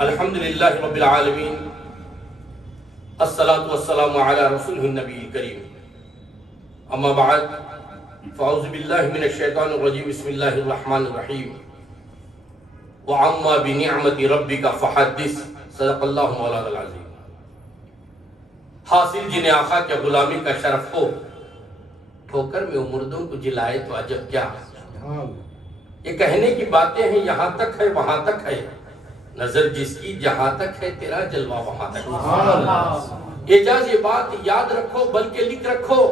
الحمدللہ رب العالمین، الصلاة والسلام علی رسولہ النبی الکریم، اما بعد فاعوذ باللہ من الشیطان الرجیم، بسم اللہ الرحمن الرحیم، وعما بنعمت ربک فحدث، صدق اللہ مولانا العظیم۔ حاصل جن آقا کے غلامی کا شرف ہو، ٹھوکر میں مردوں کو جلائے تو عجب کیا۔ یہ کہنے کی باتیں ہیں، یہاں تک ہے وہاں تک ہے، نظر جس کی جہاں تک ہے تیرا جلوہ وہاں تک ہے۔ اعجاز یہ بات یاد رکھو بلکہ لکھ رکھو،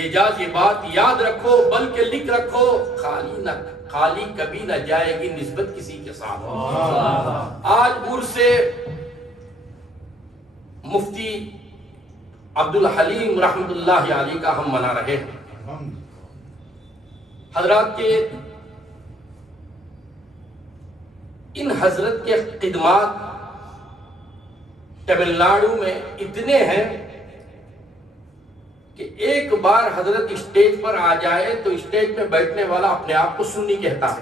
اعجاز یہ بات یاد رکھو بلکہ لکھ رکھو، خالی کبھی نہ جائے گی نسبت کسی کے ساتھ۔ آج عرس مفتی عبدالحلیم رحمت اللہ علیہ کا ہم منا رہے ہیں۔ حضرات کے ان حضرت کے خدمات تمل ناڈو میں اتنے ہیں کہ ایک بار حضرت اسٹیج پر آ جائے تو اسٹیج پہ بیٹھنے والا اپنے آپ کو سنی کہتا ہے۔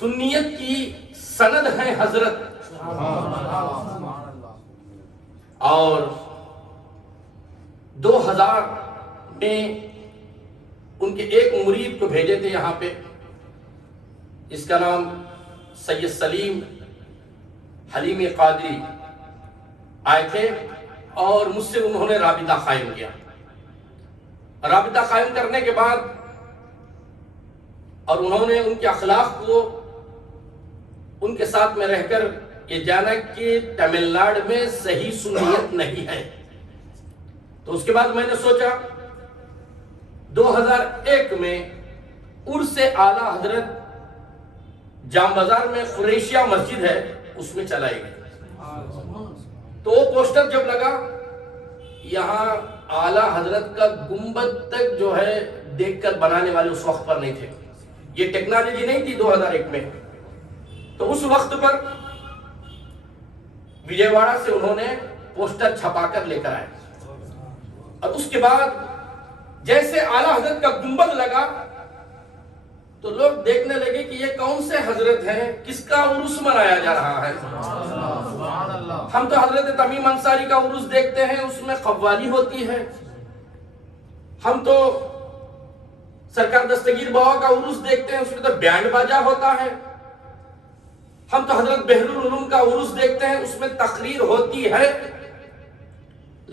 سنیت کی سند ہے حضرت، اور 2000 میں ان کے ایک مرید کو بھیجے تھے یہاں پہ، اس کا نام سید سلیم حلیم قادری، آئے تھے اور مجھ سے انہوں نے رابطہ قائم کیا۔ رابطہ قائم کرنے کے بعد اور انہوں نے ان کے اخلاق کو ان کے ساتھ میں رہ کر یہ جانا کہ تمل ناڈو میں صحیح سنیت نہیں ہے، تو اس کے بعد میں نے سوچا 2001 میں عرس اعلیٰ حضرت جام بازار میں قریشیہ مسجد ہے، اس میں چلائی گئی۔ تو وہ پوسٹر جب لگا، یہاں اعلیٰ حضرت کا گنبد تک جو ہے دیکھ کر بنانے والے اس وقت پر نہیں تھے، یہ ٹیکنالوجی نہیں تھی 2001 میں، تو اس وقت پر وجے واڑہ سے انہوں نے پوسٹر چھپا کر لے کر آئے، اور اس کے بعد جیسے اعلیٰ حضرت کا گنبد لگا تو لوگ دیکھنے لگے کہ یہ کون سے حضرت ہیں، کس کا عرس منایا جا رہا ہے۔ ہم تو حضرت تمیم انصاری کا عرس دیکھتے ہیں، اس میں قوالی ہوتی ہے۔ ہم تو سرکار دستگیر بابا کا عرس دیکھتے ہیں، اس میں تو بینڈ باجا ہوتا ہے۔ ہم تو حضرت بحر العلوم کا عرس دیکھتے ہیں، اس میں تقریر ہوتی ہے۔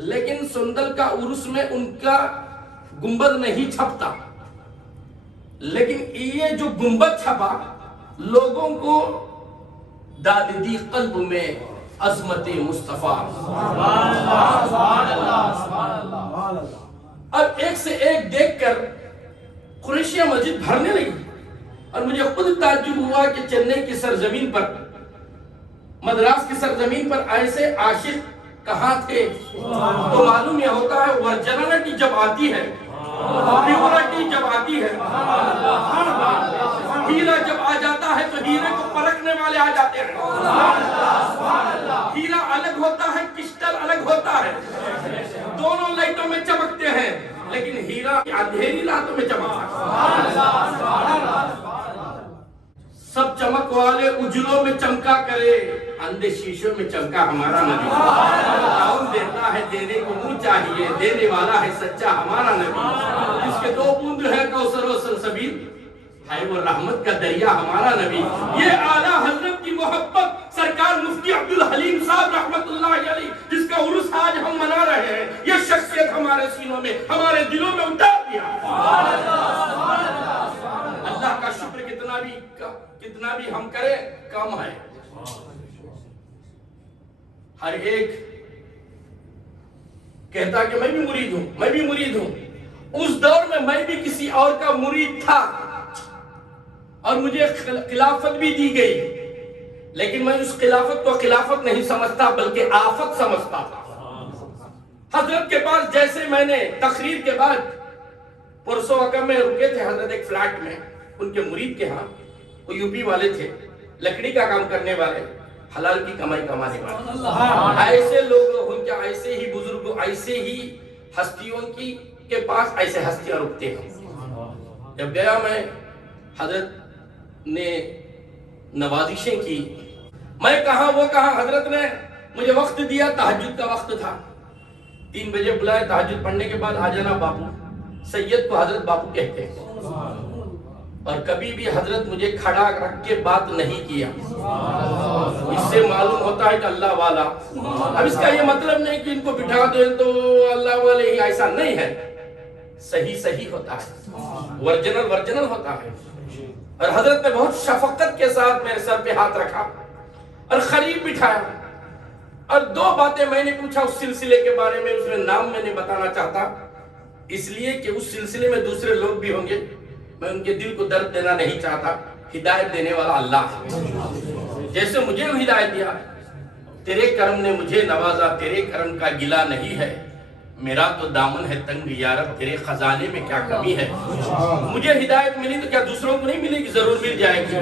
لیکن سندل کا عرس میں ان کا گنبد نہیں چھپتا، لیکن یہ جو گنبد چھپا لوگوں کو داد دی قلب میں عظمت مصطفیٰ۔ اب ایک سے ایک دیکھ کر قریشیہ مسجد بھرنے لگی، اور مجھے خود تعجب ہوا کہ چنئی کی سرزمین پر، مدراس کی سرزمین پر ایسے عاشق کہاں تھے۔ تو معلوم یہ ہوتا ہے ورجنالٹی جب آتی ہے، پیورٹی جب آتی ہے، ہیرا جب آ جاتا ہے تو ہیرے کو پرکھنے والے آ جاتے ہیں۔ ہیرا الگ ہوتا ہے، کرسٹل الگ ہوتا ہے، دونوں لائٹوں میں چمکتے ہیں، لیکن ہیرا اندھیری راتوں میں چمکتا ہے۔ سب چمک والے اجلوں میں چمکا کرے، اندھے شیشوں میں چمکا ہمارا نبی۔ تعاون دیتا ہے، دینے کو منہ چاہیے، دینے والا ہے سچا ہمارا نبی۔ جس کے 2 بوند ہے کوثر و سلسبیل، ہے وہ رحمت کا دریا ہمارا نبی۔ یہ اعلیٰ حضرت کی محبت سرکار مفتی عبدالحلیم صاحب رحمت اللہ علیہ، جس کا عرس آج ہم منا رہے ہیں، یہ شخصیت ہمارے سینوں میں، ہمارے دلوں میں اتار دیا۔ اللہ کا شکر کتنا بھی ہم کریں کم ہے۔ ہر ایک کہتا کہ میں بھی مرید ہوں، میں بھی مرید ہوں۔ اس دور میں میں بھی کسی اور کا مرید تھا، اور مجھے خلافت بھی دی گئی، لیکن میں اس خلافت کو خلافت نہیں سمجھتا بلکہ آفت سمجھتا تھا۔ حضرت کے پاس جیسے میں نے تقریر کے بعد پرسوں اکم میں رکے تھے حضرت ایک فلیٹ میں، ان کے مرید کے ہاں، وہ یوپی والے تھے، لکڑی کا کام کرنے والے، حلال کی کمائی کمانے والے۔ ایسے لوگ ان کے، ایسے ہی بزرگ، ایسے ہی ہستیوں کے پاس ایسے ہستیاں رکتے ہیں۔ جب گیا میں، حضرت نے نوازشیں کی، میں کہاں وہ کہاں، حضرت نے مجھے وقت دیا، تہجد کا وقت تھا، 3 بجے بلائے، تہجد پڑھنے کے بعد آ جانا باپو، سید کو حضرت باپو کہتے ہیں، اور کبھی بھی حضرت مجھے کھڑا رکھ کے بات نہیں کیا، اس سے معلوم ہوتا ہے کہ اللہ والا۔ اب اس کا یہ مطلب نہیں کہ ان کو بٹھا دیں تو اللہ والے ہی، ایسا نہیں ہے، صحیح ہوتا ہے، ورجنل ہوتا ہے۔ اور حضرت نے بہت شفقت کے ساتھ میرے سر پہ ہاتھ رکھا اور قریب بٹھایا، اور 2 باتیں میں نے پوچھا اس سلسلے کے بارے میں، اس میں نام میں نہیں بتانا چاہتا، اس لیے کہ اس سلسلے میں دوسرے لوگ بھی ہوں گے، میں ان کے دل کو درد دینا نہیں چاہتا، ہدایت دینے والا اللہ ہے، جیسے مجھے ہدایت دیا، تیرے کرم نے مجھے نوازا، تیرے کرم کا گلہ نہیں ہے، میرا تو دامن ہے تنگ یا رب، تیرے خزانے میں کیا کمی ہے، مجھے ہدایت ملی تو کیا دوسروں کو نہیں ملے گی؟ ضرور مل جائے گی۔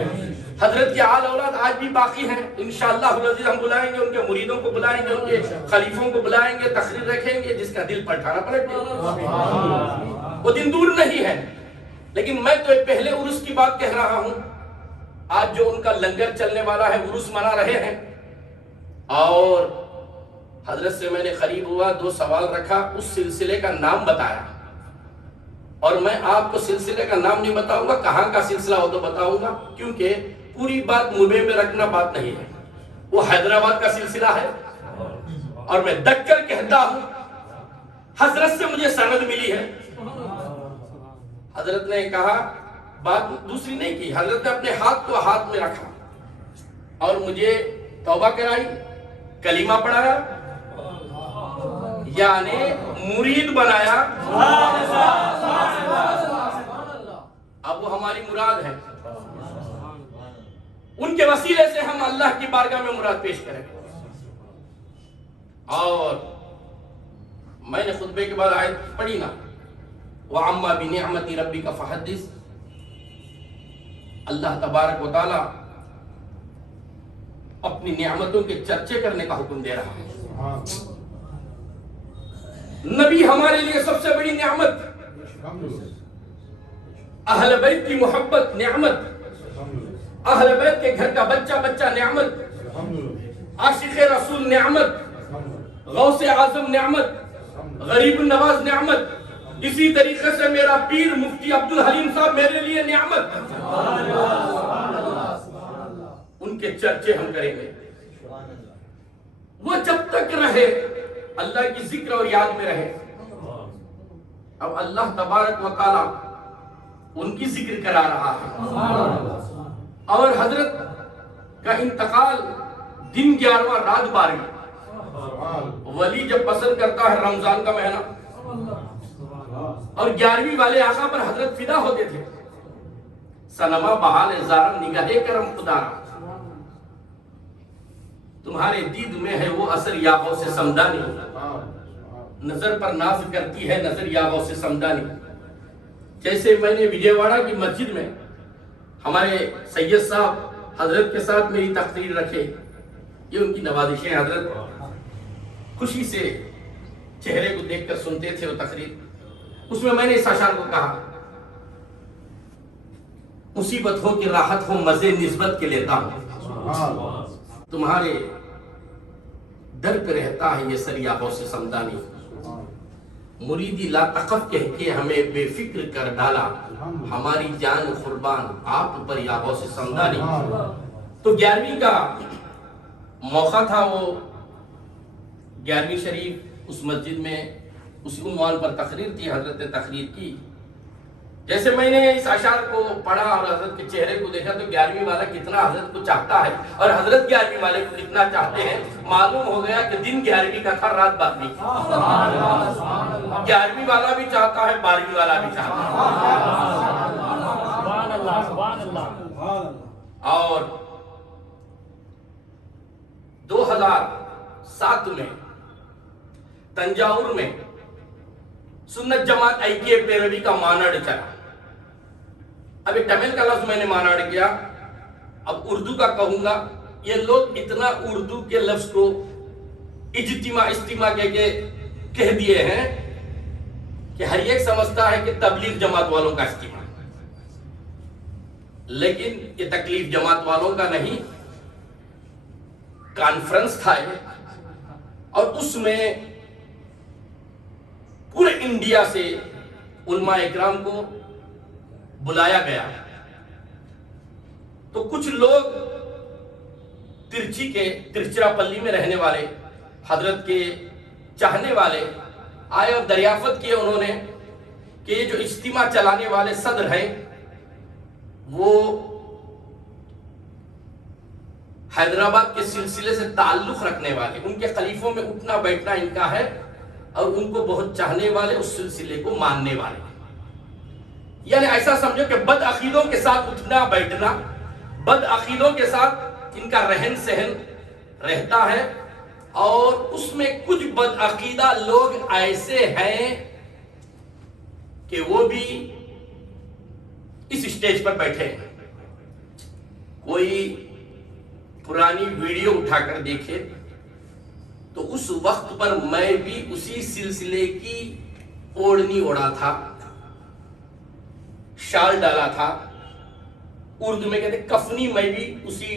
حضرت کی آل اولاد آج بھی باقی ہیں، انشاءاللہ العزیز ہم بلائیں گے، ان کے مریدوں کو بلائیں گے، ان کے خلیفوں کو بلائیں گے، تقریر رکھیں گے، جس کا دل پٹھانا پلٹ گیا، وہ دن دور نہیں ہے۔ لیکن میں تو پہلے عرس کی بات کہہ رہا ہوں، آج جو ان کا لنگر چلنے والا ہے، عرس منا رہے ہیں، اور حضرت سے میں نے قریب ہوا، 2 سوال رکھا، اس سلسلے کا نام بتایا، اور میں آپ کو سلسلے کا نام نہیں بتاؤں گا، کہاں کا سلسلہ ہو تو بتاؤں گا، کیونکہ پوری بات منہ میں رکھنا بات نہیں ہے، وہ حیدرآباد کا سلسلہ ہے، اور میں دکھ کر کہتا ہوں حضرت سے مجھے سند ملی ہے۔ حضرت نے کہا، بات دوسری نہیں کی، حضرت نے اپنے ہاتھ کو ہاتھ میں رکھا اور مجھے توبہ کرائی، کلمہ پڑھایا، یعنی مرید بنایا، اب وہ ہماری مراد ہے، ان کے وسیلے سے ہم اللہ کی بارگاہ میں مراد پیش کریں۔ اور میں نے خطبے کے بعد آیت پڑھی نا، وَعَمَّا بِنِعْمَتِ رَبِّكَ فَحَدِّثْ، اللہ تبارک و تعالی اپنی نعمتوں کے چرچے کرنے کا حکم دے رہا ہے۔ نبی ہمارے لیے سب سے بڑی نعمت، اہل بیت کی محبت نعمت، اہل بیت کے گھر کا بچہ نعمت، عاشق رسول نعمت، غوث اعظم نعمت، غریب النواز نعمت، اسی طریقے سے میرا پیر مفتی عبدالحلیم صاحب میرے لیے نعمت، ان کے چرچے ہم کریں گے، وہ جب تک رہے اللہ کی ذکر اور یاد میں رہے۔ اب اللہ تبارک و تعالی ان کی ذکر کرا رہا ہے، اور حضرت کا انتقال دن 11واں رات 12، ولی جب پسند کرتا ہے رمضان کا مہینہ، اور 11ویں والے آقا پر حضرت فدا ہوتے تھے، سنما بحال زارم نگاہ کرم خدا، تمہارے دید میں ہے وہ اثر یابوں سے سمدانی، نظر پر ناز کرتی ہے نظر یابوں سے سمدانی۔ جیسے میں نے وجے واڑا کی مسجد میں ہمارے سید صاحب حضرت کے ساتھ میری تقریر رکھے، یہ ان کی نوازشیں، حضرت خوشی سے چہرے کو دیکھ کر سنتے تھے وہ تقریر، اس میں نے اس اشعار کو کہا، مصیبت ہو کہ راحت ہو مزے نسبت کے لیتا ہوں، تمہارے در پہ رہتا ہے یہ سریابوں سے سمدانی، مریدی لا تقف کہہ کے ہمیں بے فکر کر ڈالا، ہماری جان قربان آپ پر یابوں سے سمدانی۔ تو 11ویں کا موقع تھا، وہ 11ویں شریف اس مسجد میں اس عنوان پر تقریر تھی، حضرت نے تقریر کی۔ جیسے میں نے اس اشعار کو پڑھا اور حضرت کے چہرے کو دیکھا تو 11ویں والا کتنا حضرت کو چاہتا ہے اور حضرت 11ویں والے کو کتنا چاہتے ہیں، معلوم ہو گیا کہ دن 11ویں کا تھا، رات 12ویں۔ 11ویں والا بھی چاہتا ہے، 12ویں والا بھی چاہتا ہے۔ اور 2007 میں تنجاور میں سنت جماعت ایکیے پیروی کا مانڑ چلا۔ اب ایک تمل کا لفظ میں نے مانڑ کیا، اب اردو کا کہوں گا، یہ لوگ اتنا اردو کے لفظ کو اجتماع کہہ دیے ہیں کہ ہر ایک سمجھتا ہے کہ تبلیغ جماعت والوں کا اجتماع۔ لیکن یہ تکلیف جماعت والوں کا نہیں، کانفرنس تھا اور اس میں پورے انڈیا سے علماء اکرام کو بلایا گیا۔ تو کچھ لوگ ترچی کے ترچراپلی میں رہنے والے حضرت کے چاہنے والے آئے اور دریافت کیے انہوں نے کہ یہ جو اجتماع چلانے والے صدر ہیں وہ حیدرآباد کے سلسلے سے تعلق رکھنے والے، ان کے خلیفوں میں اٹھنا بیٹھنا ان کا ہے اور ان کو بہت چاہنے والے، اس سلسلے کو ماننے والے، یعنی ایسا سمجھو کہ بد عقیدوں کے ساتھ اٹھنا بیٹھنا، بد عقیدوں کے ساتھ ان کا رہن سہن رہتا ہے۔ اور اس میں کچھ بد عقیدہ لوگ ایسے ہیں کہ وہ بھی اس اسٹیج پر بیٹھے ہیں۔ کوئی پرانی ویڈیو اٹھا کر دیکھے تو اس وقت پر میں بھی اسی سلسلے کی اوڑھنی اوڑھا تھا، شال ڈالا تھا، اردو میں کہتے کفنی، میں بھی اسی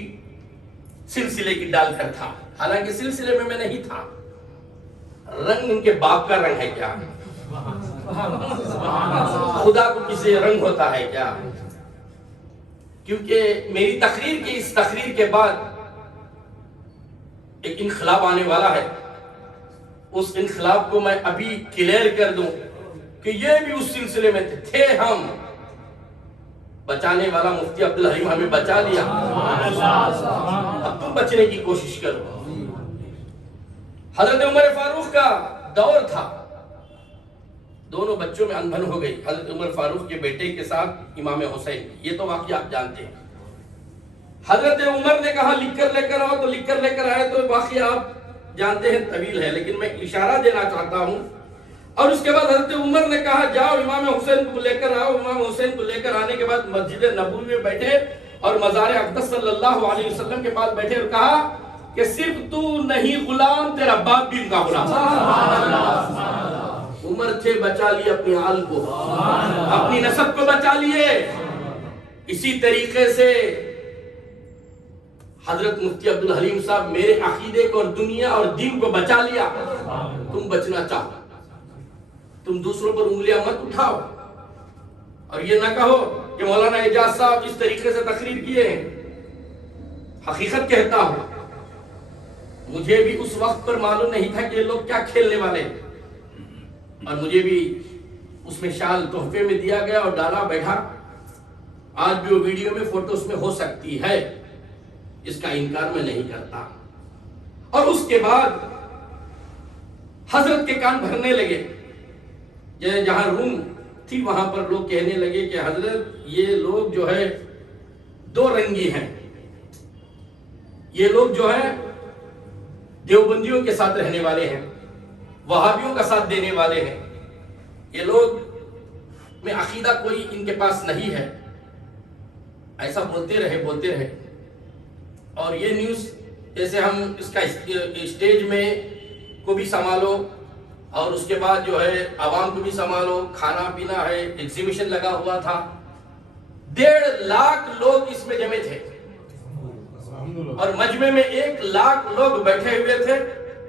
سلسلے کی ڈال کر تھا، حالانکہ سلسلے میں نہیں تھا۔ رنگ ان کے باپ کا رنگ ہے کیا؟ خدا کو کسی رنگ ہوتا ہے کیا؟ کیونکہ میری تقریر کی اس تقریر کے بعد ایک انقلاب آنے والا ہے، اس انقلاب کو میں ابھی کلیئر کر دوں کہ یہ بھی اس سلسلے میں تھے ہم، بچانے والا مفتی عبدالحلیم ہمیں بچا لیا، اب تم بچنے کی کوشش کرو۔ حضرت عمر فاروق کا دور تھا، دونوں بچوں میں انبن ہو گئی، حضرت عمر فاروق کے بیٹے کے ساتھ امام حسین، یہ تو واقعہ آپ جانتے ہیں۔ حضرت عمر نے کہا لکھ کر لے کر آؤ، تو لکھ کر لے کر آئے، تو واقعہ آپ جانتے ہیں، طویل ہے، لیکن میں اشارہ دینا چاہتا ہوں۔ اور اس کے بعد حضرت عمر نے کہا جاؤ امام حسین کو لے کر آؤ۔ امام حسین کو لے کر آنے کے بعد مسجد نبوی میں بیٹھے اور مزار اقدس صلی اللہ علیہ وسلم کے پاس بیٹھے اور کہا کہ صرف تو نہیں غلام، تیرا باپ بھی ان کا غلام۔ عمر تھے بچا لیے اپنی آل کو، اپنی نسب کو بچا لیے۔ اسی طریقے سے حضرت مفتی عبدالحلیم صاحب میرے عقیدے کو اور دنیا اور دین کو بچا لیا۔ تم بچنا چاہو، تم دوسروں پر انگلیاں مت اٹھاؤ اور یہ نہ کہو کہ مولانا اعجاز صاحب جس طریقے سے تقریر کیے ہیں، حقیقت کہتا ہوں مجھے بھی اس وقت پر معلوم نہیں تھا کہ یہ لوگ کیا کھیلنے والے، اور مجھے بھی اس میں شال تحفے میں دیا گیا اور ڈالا بیٹھا۔ آج بھی وہ ویڈیو میں فوٹوز میں ہو سکتی ہے، اس کا انکار میں نہیں کرتا۔ اور اس کے بعد حضرت کے کان بھرنے لگے، جہاں روم تھی وہاں پر لوگ کہنے لگے کہ حضرت یہ لوگ جو ہے دو رنگی ہیں، یہ لوگ جو ہے دیوبندیوں کے ساتھ رہنے والے ہیں، وہابیوں کا ساتھ دینے والے ہیں، یہ لوگ میں عقیدہ کوئی ان کے پاس نہیں ہے۔ ایسا بولتے رہے اور یہ نیوز جیسے ہم اس کا اسٹیج میں کو بھی سنبھالو اور اس کے بعد جو ہے عوام کو بھی سنبھالو، کھانا پینا ہے، ایگزیبیشن لگا ہوا تھا، 1.5 لاکھ لوگ اس میں جمع تھے اور مجمع میں 1 لاکھ لوگ بیٹھے ہوئے تھے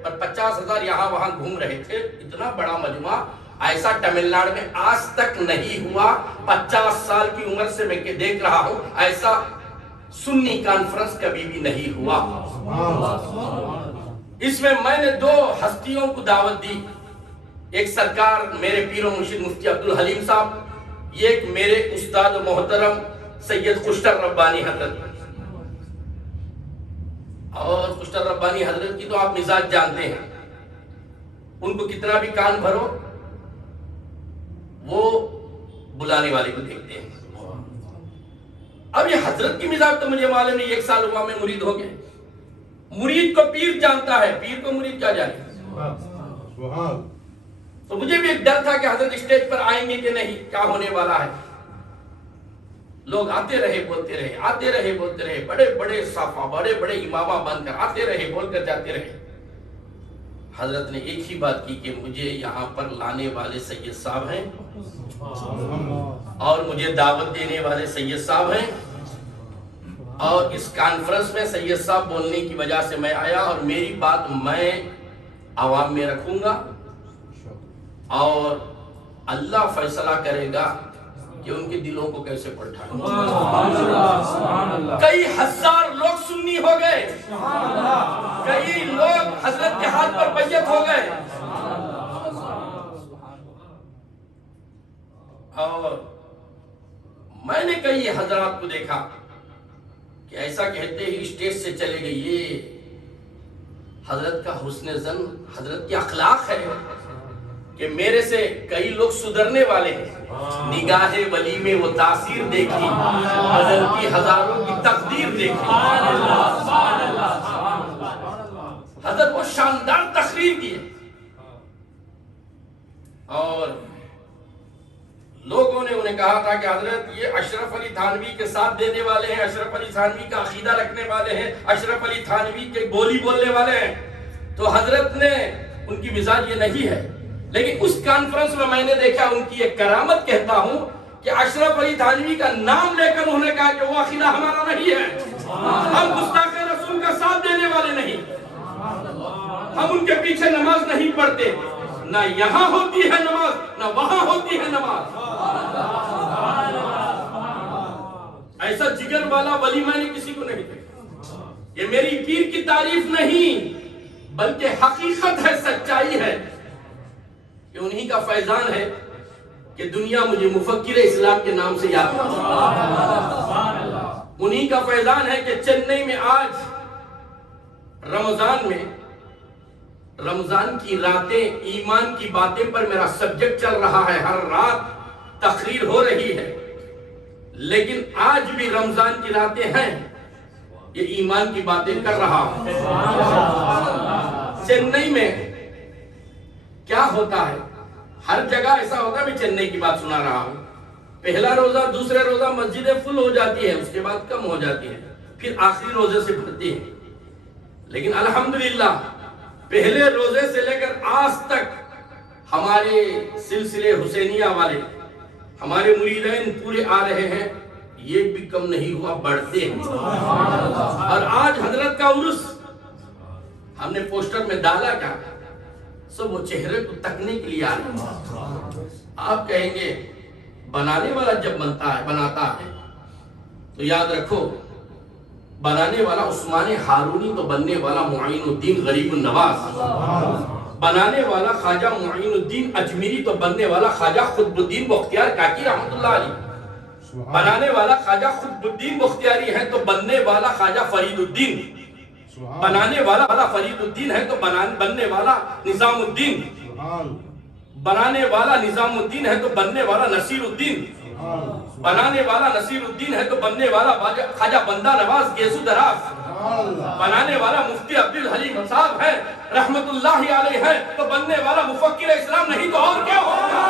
اور 50,000 یہاں وہاں گھوم رہے تھے۔ اتنا بڑا مجمع ایسا تمل ناڈو میں آج تک نہیں ہوا، 50 سال کی عمر سے میں دیکھ رہا ہوں، ایسا سنی کانفرنس کبھی بھی نہیں ہوا۔ اس میں نے 2 ہستیوں کو دعوت دی، ایک سرکار میرے پیر و مرشد مفتی عبدالحلیم صاحب، یہ ایک میرے استاد محترم سید خوشتر ربانی حضرت۔ اور خوشتر ربانی حضرت کی تو آپ مزاج جانتے ہیں، ان کو کتنا بھی کان بھرو وہ بلانے والے کو دیکھتے ہیں۔ اب یہ حضرت کی مزاج تو مجھے معلوم نہیں، 1 سال ہوا میں مرید ہو گئے۔ مرید کو پیر جانتا ہے، پیر کو مرید کیا جانے؟ تو مجھے بھی ایک ڈر تھا کہ حضرت اسٹیج پر آئیں گے کہ نہیں، کیا ہونے والا ہے۔ لوگ آتے رہے بولتے رہے، آتے رہے بولتے رہے، بڑے بڑے صافہ، بڑے بڑے امامہ بن کر آتے رہے، بول کر جاتے رہے۔ حضرت نے ایک ہی بات کی کہ مجھے یہاں پر لانے والے سید صاحب ہیں اور مجھے دعوت دینے والے سید صاحب ہیں، اور اس کانفرنس میں سید صاحب بولنے کی وجہ سے میں آیا، اور میری بات میں عوام میں رکھوں گا اور اللہ فیصلہ کرے گا کہ ان کے دلوں کو کیسے پلٹائیں۔ کئی ہزار لوگ سنی ہو گئے، کئی لوگ حضرت کے ہاتھ پر بیعت ہو گئے، اور میں نے کئی حضرات کو دیکھا کہ ایسا کہتے ہی اسٹیج سے چلے گئے، یہ حضرت کا حسن ظن، حضرت کی اخلاق ہے کہ میرے سے کئی لوگ سدھرنے والے ہیں۔ نگاہ ولی میں وہ تاثیر دیکھی، بدلتی ہزاروں کی تقدیر دیکھی۔ حضرت وہ شاندار تقریر کی ہے، اور لوگوں نے انہیں کہا تھا کہ حضرت یہ اشرف علی تھانوی کے ساتھ دینے والے ہیں، اشرف علی تھانوی کا عقیدہ رکھنے والے ہیں، اشرف علی تھانوی کے بولی بولنے والے ہیں۔ تو حضرت نے، ان کی مزاج یہ نہیں ہے، لیکن اس کانفرنس میں نے دیکھا ان کی ایک کرامت کہتا ہوں کہ اشرف علی تھانوی کا نام لے کر انہوں نے کہا کہ وہ عقیدہ ہمارا نہیں ہے، ہم گستاخ رسول کا ساتھ دینے والے نہیں، ہم ان کے پیچھے نماز نہیں پڑھتے، نہ یہاں ہوتی ہے نماز نہ وہاں ہوتی ہے نماز۔ ایسا جگر والا ولی میں نے کسی کو نہیں دیکھا۔ یہ میری پیر کی تعریف نہیں بلکہ حقیقت ہے، سچائی ہے کہ انہی کا فیضان ہے کہ دنیا مجھے مفکر اسلام کے نام سے یاد کرتی ہے۔ انہی کا فیضان ہے کہ چنئی میں آج رمضان میں، رمضان کی راتیں ایمان کی باتیں پر میرا سبجیکٹ چل رہا ہے، ہر رات تقریر ہو رہی ہے، لیکن آج بھی رمضان کی راتیں ہیں، یہ ایمان کی باتیں کر رہا ہوں۔ چنئی میں کیا ہوتا ہے، ہر جگہ ایسا ہوتا ہے، میں چنئی کی بات سنا رہا ہوں، پہلا روزہ دوسرے روزہ مسجدیں فل ہو جاتی ہے، اس کے بعد کم ہو جاتی ہے، پھر آخری روزے سے بھرتی ہے، لیکن الحمدللہ پہلے روزے سے لے کر آج تک ہمارے سلسلے حسینیہ والے، ہمارے مریدین پورے آ رہے ہیں، یہ بھی کم نہیں ہوا، بڑھتے ہیں۔ اور آج حضرت کا عرس ہم نے پوسٹر میں ڈالا کیا، سب وہ چہرے کو تکنے کے لیے آ رہے ہیں۔ آپ کہیں گے بنانے والا جب بناتا ہے تو یاد رکھو، بنانے والا عثمان ہارونی تو بننے والا معین الدین غریب النواز، بنانے والا خواجہ معین الدین اجمیری تو بننے والا خواجہ قطب الدین بختیار کاکی رحمت اللہ علیہ، بنانے والا خواجہ قطب الدین بختیاری ہے تو بننے والا خواجہ فرید الدین، بنانے والا فرید الدین ہے تو بننے والا نظام الدین، بنانے والا نظام الدین ہے تو بننے والا نصیر الدین، بنانے والا نصیر الدین ہے تو بننے والا خواجہ بندہ نواز گیسو دراز، بنانے والا مفتی عبدالحلیم صاحب ہے رحمت اللہ علیہ ہے تو بننے والا مفکر اسلام نہیں تو اور کیا ہوگا۔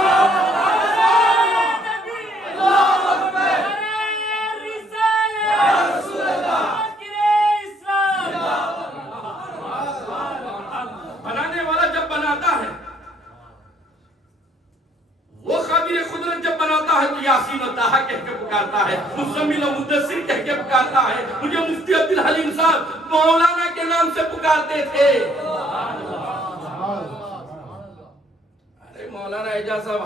بنانے والا جب بناتا ہے، وہ خابر قدرت جب بناتا ہے تو یاسین و طٰہٰ کہہ کے پکارتا ہے، مزمل و مدثر کہہ کے پکارتا ہے۔ مجھے مفتی عبدالحلیم صاحب مولانا کے نام سے پکارتے تھے۔ ارے مولانا اعجاز صاحب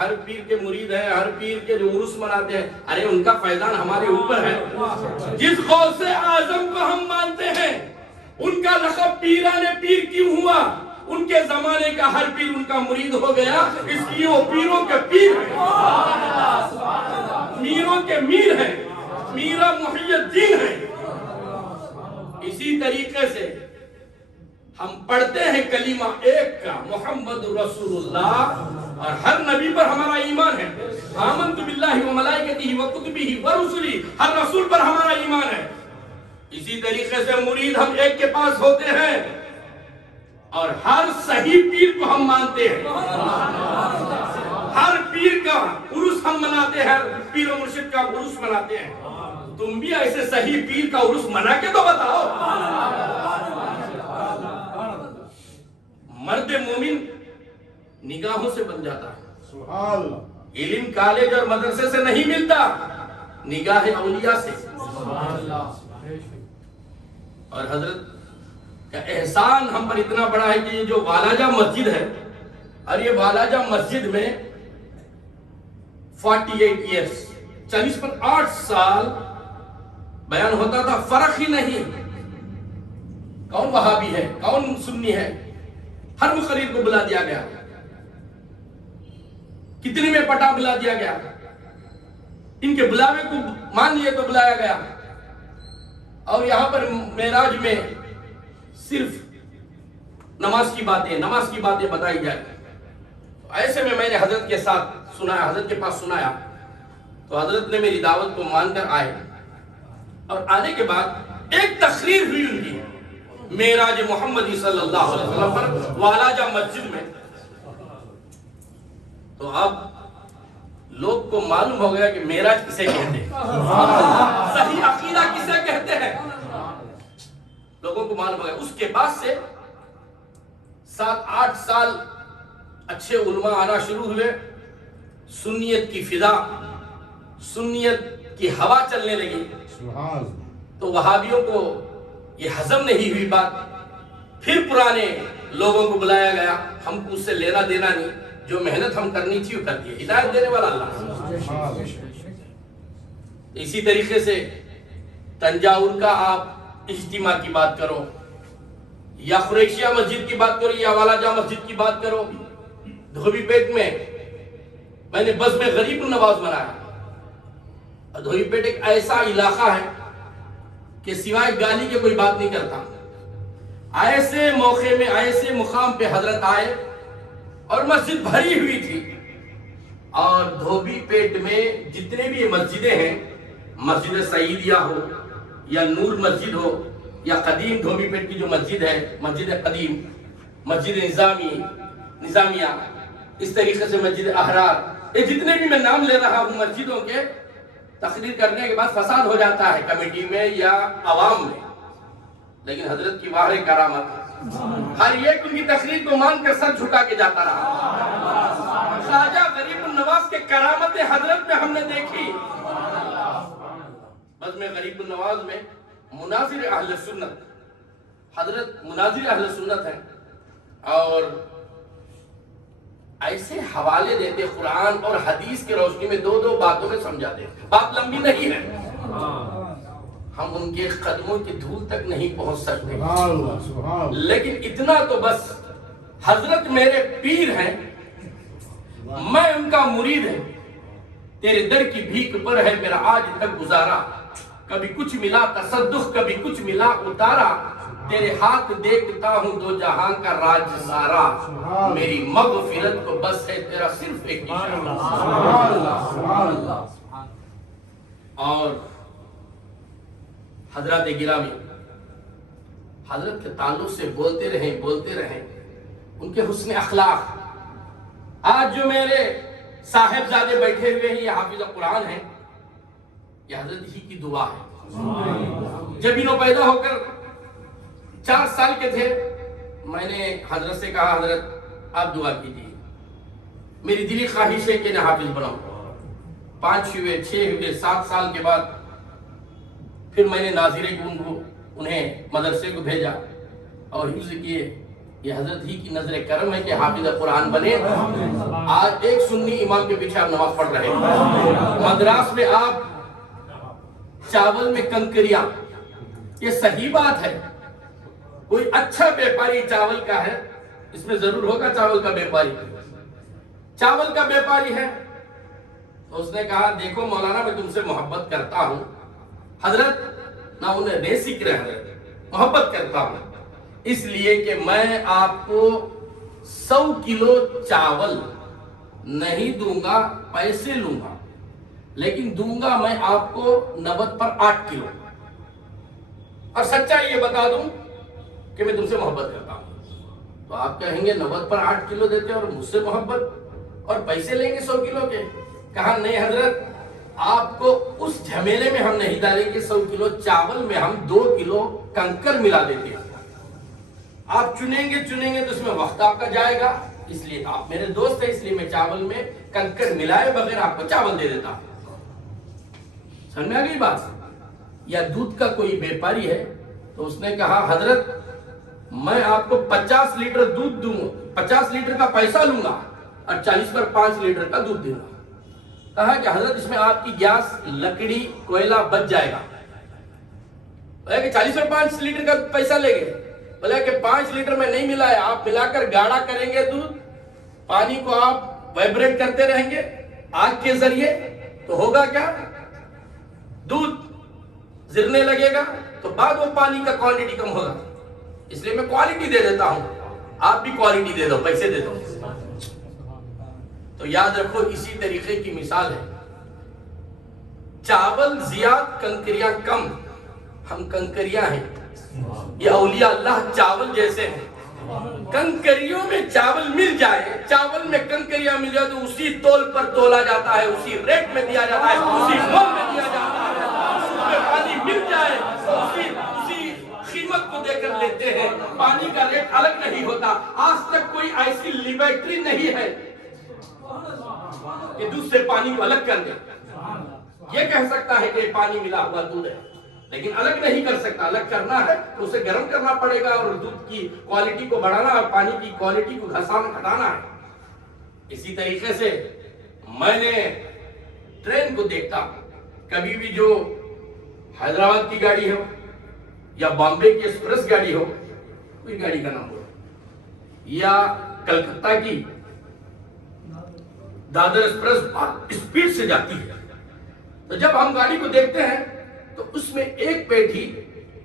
ہر پیر کے مرید ہیں، ہر پیر کے جو عرس مناتے ہیں، ارے ان کا فیضان ہمارے اوپر ہے۔ جس غوث اعظم کو ہم مانتے ہیں، ان کا لقب پیران پیر کیوں ہوا؟ ان کے زمانے کا ہر پیر ان کا مرید ہو گیا، اس لیے وہ پیروں کے پیر ہیں، میروں کے میر ہیں، میرا محی الدین ہیں۔ اسی طریقے سے ہم پڑھتے ہیں کلمہ ایک کا، محمد رسول اللہ، اور ہر نبی پر ہمارا ایمان ہے، آمنت باللہ و ملائکتہ و کتبہ و رسلہ، ہر رسول پر ہمارا ایمان ہے۔ اسی طریقے سے مرید ہم ایک کے پاس ہوتے ہیں اور ہر صحیح پیر کو ہم مانتے ہیں، ہر پیر کا عرس ہم مناتے ہیں، پیر و مرشد کا عرس مناتے ہیں۔ تم بھی ایسے صحیح پیر کا عرس منا کے تو بتاؤ۔ مرد مومن نگاہوں سے بن جاتا ہے، علم کالج اور مدرسے سے نہیں ملتا، نگاہ اولیاء سے، اور حضرت کا احسان ہم پر اتنا بڑا ہے کہ یہ جو والاجہ مسجد ہے، اور یہ والاجہ مسجد میں 48 ایئرس 40 پر 8 سال بیان ہوتا تھا، فرق ہی نہیں کون وہابی ہے کون سنی ہے، ہر مقرر کو بلا دیا گیا، کتنی میں پٹا بلا دیا گیا، ان کے بلاوے کو مان لیے تو بلایا گیا، اور یہاں پر معراج میں صرف نماز کی باتیں بتائی جائے۔ ایسے میں نے حضرت کے ساتھ سنایا، حضرت کے پاس سنایا، تو حضرت نے میری دعوت کو مان کر آئے، اور آنے کے بعد ایک تقریر ہوئی ان کی معراج محمدی صلی اللہ علیہ وسلم پر والاجہ مسجد میں۔ تو اب لوگ کو معلوم ہو گیا کہ معراج کسے کہتے ہیں، صحیح عقیدہ کسے کہتے ہیں، لوگوں کو معلوم ہو گیا۔ اس کے بعد سے 7-8 سال اچھے علماء آنا شروع ہوئے، سنیت کی فضا، سنیت کی ہوا چلنے لگی، تو وہابیوں کو یہ ہضم نہیں ہوئی بات، پھر پرانے لوگوں کو بلایا گیا، ہم کو اس سے لینا دینا نہیں، جو محنت ہم کرنی تھی وہ کر دی، ہدایت دینے والا اللہ۔ اسی طریقے سے تنجاور کا آپ اجتماع کی بات کرو، یا قریشیہ مسجد کی بات کرو، یا والاجہ مسجد کی بات کرو، دھوبی پیٹ میں نے بزم غریب النواز منایا۔ دھوبی پیٹ ایک ایسا علاقہ ہے کہ سوائے گالی کے کوئی بات نہیں کرتا۔ ایسے موقع میں ایسے مقام پہ حضرت آئے اور مسجد بھری ہوئی تھی، اور دھوبی پیٹ میں جتنے بھی یہ مسجدیں ہیں، مسجد سعیدیہ ہو یا نور مسجد ہو یا قدیم دھوبی پیٹ کی جو مسجد ہے مسجد قدیم، مسجد نظامیہ، اس طریقے سے مسجد احرار، یہ جتنے بھی میں نام لے رہا ہوں مسجدوں کے، تقریر کرنے کے بعد فساد ہو جاتا ہے کمیٹی میں یا عوام میں، لیکن حضرت کی واہ کرامت، ہر ایک ان کی تقریر کو مان کر سر جھکا کے جاتا رہا۔ خواجہ غریب النواز کے کرامت حضرت میں ہم نے دیکھی۔ بس میں غریب النواز میں مناظر اہل سنت، حضرت مناظر اہل سنت ہیں، اور ایسے حوالے دیتے قرآن اور حدیث کی روشنی میں، 2 باتوں میں سمجھاتے ہیں، بات لمبی نہیں ہے، ہم ان کے قدموں کی دھول تک نہیں پہنچ سکتے، لیکن اتنا تو بس، حضرت میرے پیر ہیں، میں ان کا مرید ہے، تیرے در کی بھیک پر ہے میرا آج تک گزارا، کبھی کچھ ملا تصدق کبھی کچھ ملا اتارا، تیرے ہاتھ دیکھتا ہوں 2 جہاں کا راج سارا، میری مغفرت کو بس ہے تیرا صرف ایک اشارہ۔ اور حضرات گرامی، حضرت کے تعلق سے بولتے رہیں، ان کے حسن اخلاق، آج جو میرے صاحبزادے بیٹھے ہوئے ہیں، یہ حافظ قرآن ہیں، یہ حضرت ہی کی دعا ہے۔ جب انہوں پیدا ہو کر 4 سال کے تھے، میں نے حضرت سے کہا حضرت آپ دعا کیجیے، میری دلی خواہش ہے کہ میں حافظ بناؤں۔ 5 ہوئے 6 ہوئے 7 سال کے بعد پھر میں نے ناظرے کو انہیں مدرسے کو بھیجا اور حفظ کیے۔ یہ حضرت ہی کی نظر کرم ہے کہ حافظ قرآن بنے، آج ایک سنی امام کے پیچھے آپ نماز پڑھ رہے ہیں، مدراس میں آپ چاول میں کنکریاں، یہ صحیح بات ہے، کوئی اچھا بیپاری چاول کا ہے، اس میں ضرور ہوگا چاول کا بیپاری، چاول کا بیپاری ہے، تو اس نے کہا دیکھو مولانا میں تم سے محبت کرتا ہوں، حضرت نہ انہیں بے ذکر ہے، حضرت محبت کرتا ہوں اس لیے کہ میں آپ کو 100 کلو چاول نہیں دوں گا، پیسے لوں گا، لیکن دوں گا میں آپ کو 90 پر 8 کلو، اور سچائی یہ بتا دوں کہ میں تم سے محبت کرتا ہوں۔ تو آپ کہیں گے 90 پر 8 کلو دیتے اور مجھ سے محبت، اور پیسے لیں گے 100 کلو کے؟ کہا نہیں حضرت، آپ کو اس جھمیلے میں ہم نہیں ڈالیں گے، 100 کلو چاول میں ہم 2 کلو کنکر ملا دیتے ہیں، آپ چنیں گے تو اس میں وقت آپ کا جائے گا، اس لیے آپ میرے دوست ہیں، اس لیے میں چاول میں کنکر ملائے بغیر آپ کو چاول دے دیتا ہوں۔ سمجھ میں آ گئی بات؟ یا دودھ کا کوئی بیپاری ہے تو اس نے کہا حضرت میں آپ کو 50 لیٹر دودھ دوں گا، 50 لیٹر کا پیسہ لوں گا اور 40 پر 5 لیٹر کا دودھ دوں گا۔ کہا کہ حضرت اس میں آپ کی گیس، لکڑی، کوئلہ بچ جائے گا۔ بولا کہ 40 پر 5 لیٹر کا پیسہ لے گئے؟ بولا کہ 5 لیٹر میں نہیں ملا ہے، آپ ملا کر گاڑھا کریں گے دودھ، پانی کو آپ وائبریٹ کرتے رہیں گے آگ کے ذریعے، تو ہوگا کیا؟ دودھ زرنے لگے گا، تو بعد وہ پانی کا کوانٹٹی کم ہوگا۔ اس لیے میں کوالٹی دے دیتا ہوں، آپ بھی کوالٹی دے دو، پیسے دے دو۔ تو یاد رکھو اسی طریقے کی مثال ہے، چاول زیاد کنکریاں کم، ہم کنکریاں ہیں، یہ اولیاء اللہ چاول جیسے ہیں۔ کنکریوں میں چاول مل جائے، چاول میں کنکریاں مل جائے تو اسی تول پر تولا جاتا ہے، اسی ریٹ میں دیا جاتا ہے، اسی مول میں دیا جاتا ہے۔ اس میں پانی مل جائے تو اسی قیمت کو دے کر لیتے ہیں، پانی کا ریٹ الگ نہیں ہوتا۔ آج تک کوئی ایسی لیبارٹری نہیں ہے کہ دودھ سے پانی کو الگ کر دے۔ یہ کہہ سکتا ہے کہ پانی ملا ہوا دودھ ہے، لیکن الگ نہیں کر سکتا۔ الگ کرنا ہے تو اسے گرم کرنا پڑے گا اور دودھ کی کوالٹی کو بڑھانا اور پانی کی کوالٹی کو گھٹانا ہے۔ اسی طریقے سے میں نے ٹرین کو دیکھتا، کبھی بھی جو حیدرآباد کی گاڑی ہو یا بامبے کی ایکسپریس گاڑی ہو، کوئی گاڑی کا نام ہو، یا کلکتہ کی دادر ایکسپریس بہت اسپیڈ سے جاتی ہے، تو جب ہم گاڑی کو دیکھتے ہیں تو اس میں ایک پیٹھی،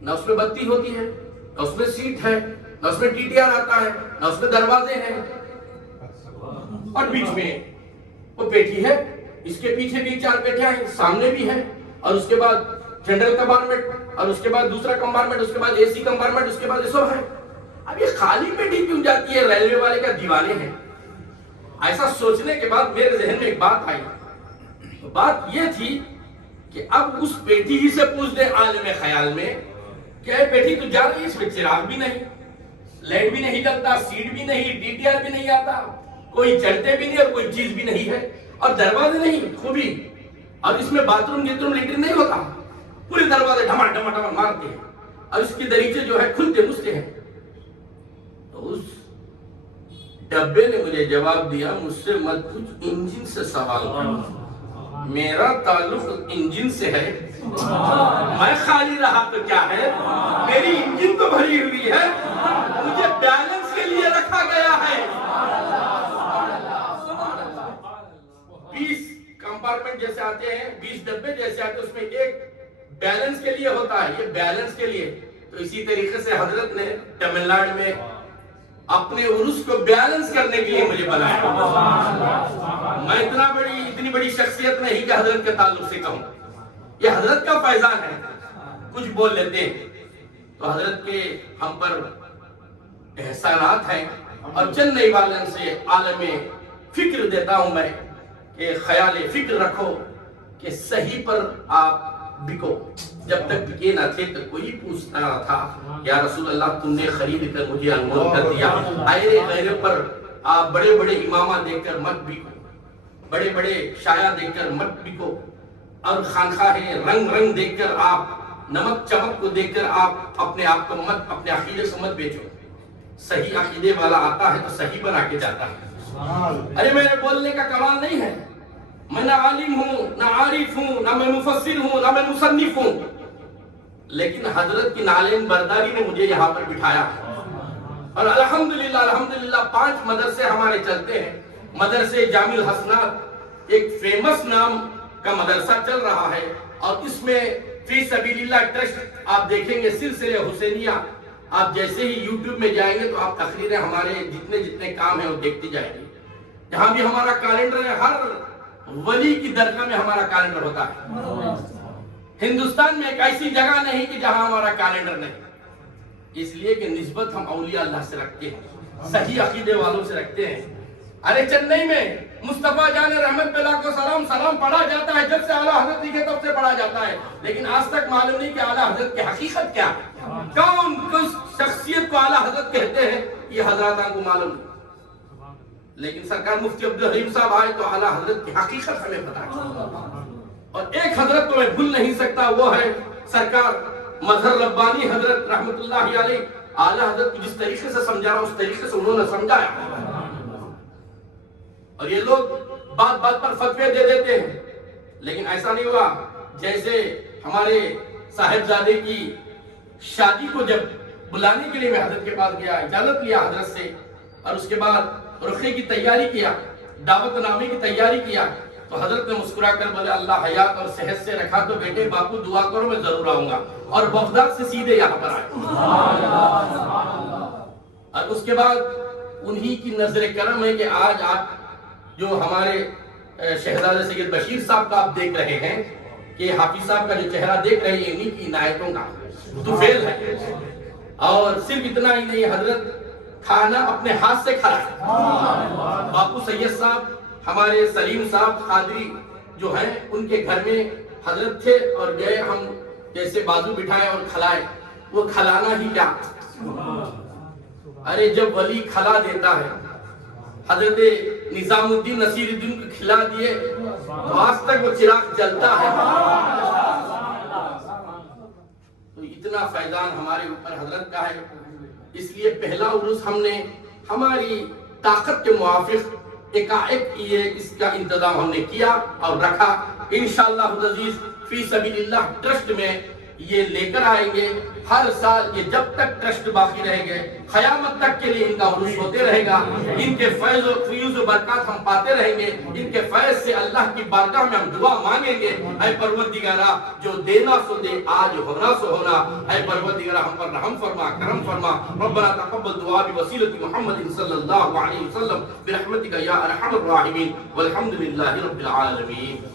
نہ اس میں بتی ہوتی ہے، نہ اس میں سیٹ ہے، نہ اس میں ٹی ٹی آر آتا ہے، نہ اس میں دروازے ہیں، اور بیچ میں وہ پیٹھی ہے، اس کے پیچھے بھی 4 پیٹھیاں ہیں، سامنے بھی ہیں، اور اس کے بعد جنرل کمپارٹمنٹ، اور اس کے بعد دوسرا کمپارٹمنٹ، اس کے بعد اے سی کمپارٹمنٹ، اس کے بعد یہ سب ہے۔ اب یہ خالی پیٹھی کیوں جاتی ہے؟ ریلوے والے کا دیوانے ہیں۔ ایسا سوچنے کے بعد میرے ذہن میں ایک بات آئی، بات یہ تھی کہ اب اس پیٹھی ہی سے پوچھ دیں عالم خیال میں کہ اے پیٹھی تو جا رہی ہے، اس میں چراغ بھی نہیں، لائٹ بھی نہیں جلتا، سیٹ بھی نہیں، ڈی ٹی آر بھی نہیں آتا، کوئی چلتے بھی نہیں اور کوئی چیز بھی نہیں ہے، اور دروازے نہیں خوبی، اور اس میں باتھ روم لیٹرین نہیں ہوتا، پورے دروازے ڈھما ڈھما ڈھما مارتے ہیں، اور اس کی دریچے جو ہے کھلتے مستے ہیں۔ تو اس ڈبے نے مجھے جواب دیا، مجھ سے مت پوچھ، انجن سے سوال کر، میرا تعلق انجن سے ہے، میں خالی رہا تو کیا ہے، میری انجن تو بھری ہوئی ہے، مجھے بیلنس کے لیے رکھا گیا ہے۔ 20 کمپارٹمنٹ جیسے آتے ہیں، 20 ڈبے جیسے آتے ہیں، اس میں ایک بیلنس کے لیے ہوتا ہے، یہ بیلنس کے لیے۔ تو اسی طریقے سے حضرت نے تمل ناڈو میں اپنے عرس کو بیلنس کرنے کے لیے مجھے بلایا۔ میں اتنی بڑی شخصیت نہیں کہ حضرت کے تعلق سے کہوں، یہ حضرت کا فیضان ہے، کچھ بول لیتے ہیں تو حضرت کے ہم پر احسانات ہیں، اور چند نئی والن سے عالم فکر دیتا ہوں میں کہ خیال فکر رکھو کہ صحیح پر آپ بکو۔ جب تک بکے نہ تھے تو کوئی پوچھتا نہ تھا، یا رسول اللہ تم نے خرید کر مجھے انمول کر دیا۔ ایرے غیرے پر آپ بڑے بڑے امامہ دیکھ کر مت بکو، بڑے بڑے شایع دیکھ کر مت بکو، اور خانخواہ رنگ رنگ دیکھ کر آپ، نمک چمک کو دیکھ کر آپ اپنے آپ کو مت، اپنے عقیدے سے مت بیچو۔ صحیح عقیدے والا آتا ہے تو صحیح بنا کے جاتا ہے۔ ارے میرے بولنے کا کمال نہیں ہے، میں نہ عالم ہوں، نہ عارف ہوں، نہ میں مفسر ہوں، نہ میں مصنف ہوں، لیکن حضرت کی نالین برداری نے مجھے یہاں پر بٹھایا، اور الحمدللہ 5 مدرسے ہمارے چلتے ہیں۔ مدرسے جامع الحسنات ایک فیمس نام کا مدرسہ چل رہا ہے، اور اس میں فی سبیل اللہ ٹرسٹ آپ دیکھیں گے، سلسلہ حسینیہ، آپ جیسے ہی یوٹیوب میں جائیں گے تو آپ تقریریں ہمارے جتنے کام ہیں وہ دیکھتے جائیں گے۔ جہاں بھی ہمارا کیلنڈر ہے، ہر ولی کی درگاہ میں ہمارا کیلنڈر ہوتا ہے۔ ہندوستان میں ایک ایسی جگہ نہیں کہ جہاں ہمارا کیلنڈر نہیں، اس لیے کہ نسبت ہم اولیاء اللہ سے رکھتے ہیں، صحیح عقیدے والوں سے رکھتے ہیں۔ ارے چنئی میں مصطفیٰ جان رحمت پہ لاکھوں سلام پڑھا جاتا ہے، جب سے اعلیٰ حضرت لکھے تب سے پڑھا جاتا ہے، لیکن آج تک معلوم نہیں کہ اعلیٰ حضرت کی حقیقت کیا، کون کس شخصیت کو اعلیٰ حضرت کہتے ہیں، یہ حضرات کو معلوم نہیں۔ لیکن سرکار مفتی عبدالحلیم صاحب آئے تو اعلیٰ حضرت کی حقیقت ہمیں پتا ہے، اور ایک حضرت تو میں بھول نہیں سکتا، وہ ہے سرکار مظہر ربانی حضرت رحمت اللہ علیہ. اعلیٰ حضرت کو جس طریقے سے سمجھا رہا اس طریقے سے انہوں نے سمجھایا. اور یہ لوگ بات بات پر فتوے دے دیتے ہیں، لیکن ایسا نہیں ہوا. جیسے ہمارے صاحبزادے کی شادی کو جب بلانے کے لیے میں حضرت کے پاس گیا، اجازت لیا حضرت سے، اور اس کے بعد رخے کی تیاری کیا، دعوت نامے کی تیاری کیا، تو حضرت نے مسکرا کر بولے اللہ حیات اور صحت سے رکھا تو بیٹے باپو دعا کرو میں ضرور آؤں گا. اور بغداد سے سیدھے یہاں پر آئے. اور اس کے بعد انہی کی نظر کرم ہے کہ آج آپ جو ہمارے شہزادہ سید بشیر صاحب کا آپ دیکھ رہے ہیں کہ حافظ صاحب کا جو چہرہ دیکھ رہے ہیں انہی کی عنایتوں کا طفیل ہے. اور صرف اتنا ہی نہیں، حضرت کھانا اپنے ہاتھ سے کھلایا. باپو سید صاحب ہمارے سلیم صاحب قادری جو ہیں ان کے گھر میں حضرت تھے، اور گئے ہم جیسے بازو بٹھائے اور کھلائے. وہ کھلانا ہی کیا، ارے جب ولی کھلا دیتا ہے، حضرت نظام الدین نصیر الدین کو کھلا دیے تو آج تک وہ چراغ جلتا ہے. تو اتنا فیضان ہمارے اوپر حضرت کا ہے. اس لیے پہلا عرس ہم نے ہماری طاقت کے موافق ایک اس کا انتظام ہم نے کیا اور رکھا. انشاءاللہ العزیز فی سبیل اللہ ٹرسٹ میں یہ لے کر آئیں گے. ہر سال یہ جب تک ٹرسٹ باقی رہیں گے قیامت تک کے لیے ان کا عرس ہوتے رہے گا. ان کے فیض و برکات ہم پاتے رہیں گے. ان کے فیض سے اللہ کی بارگاہ میں ہم دعا مانگیں گے، اے پروردگارہ جو دینا سو دے، آج ہونا سو ہونا. اے پروردگارہ ہم پر رحم فرما، کرم فرما. ربنا تقبل دعا بوسیلۃ محمد صلی اللہ علیہ وسلم برحمتک یا ارحم الراحمین والحمد للہ رب العالمین.